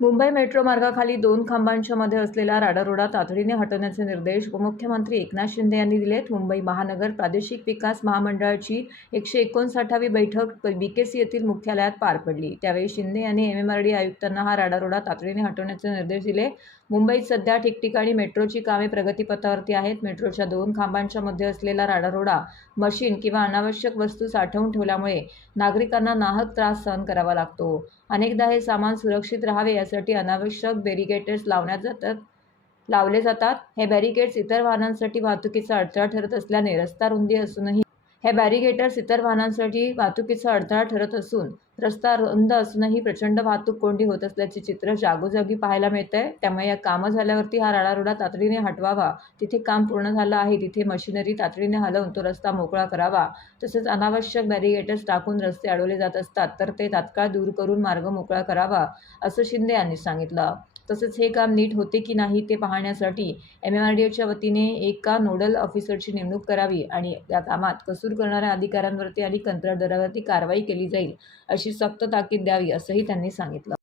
Mumbai metro मार्गाखाली दोन खांबांच्या मध्ये असलेला राडारोडा तातडीने हटवण्याचे निर्देश उपमुख्यमंत्री एकनाथ शिंदे यांनी दिलेत. मुंबई महानगर प्रादेशिक विकास महामंडळाची एकशे एकोणसाठावी बैठक बी के सी येथील मुख्यालयात पार पडली. त्यावेळी शिंदे यांनी एम एम आर डी आयुक्तांना हा राडारोडा तातडीने हटवण्याचे निर्देश दिले. मुंबईत सध्या ठिकठिकाणी मेट्रोची कामे प्रगतीपथावरती आहेत. मेट्रोच्या दोन खांबांच्या मध्ये असलेला राडारोडा मशीन किंवा अनावश्यक वस्तू साठवून ठेवल्यामुळे नागरिकांना नाहक त्रास सहन करावा लागतो. अनेकदा हे सामान सुरक्षित राहावे यासाठी अनावश्यक बॅरिगेटर्स लावण्यात जातात. लावले जातात. हे बॅरिगेट्स इतर वाहनांसाठी वाहतुकीचा अडथळा ठरत असल्याने रस्ता रुंदी असूनही हे बॅरिगेटर्स इतर वाहनांसाठी वाहतुकीचा अडथळा ठरत असून रस्ता रुंद असूनही प्रचंड वाहतूक कोंडी होत असल्याचे चित्र जागोजागी पाहायला मिळत आहे त्यामुळे या कामं झाल्यावरती हा राडारोडा तातडीने हटवावा. तिथे काम पूर्ण झालं आहे तिथे मशिनरी तातडीने हलवून तो रस्ता मोकळा करावा. तसेच अनावश्यक बॅरिगेटर्स टाकून रस्ते अडवले जात असतात तर ते तात्काळ दूर करून मार्ग मोकळा करावा असं शिंदे यांनी सांगितलं. तसेच हे काम नीट होते की नाही ते पाहण्यासाठी एम एम आर डी एच्या वतीने एका नोडल ऑफिसरची नेमणूक करावी आणि या कामात कसूर करणाऱ्या अधिकाऱ्यांवरती आणि कंत्राटदारावरती कारवाई केली जाईल अशी सक्त ताकीद द्यावी असंही त्यांनी सांगितलं.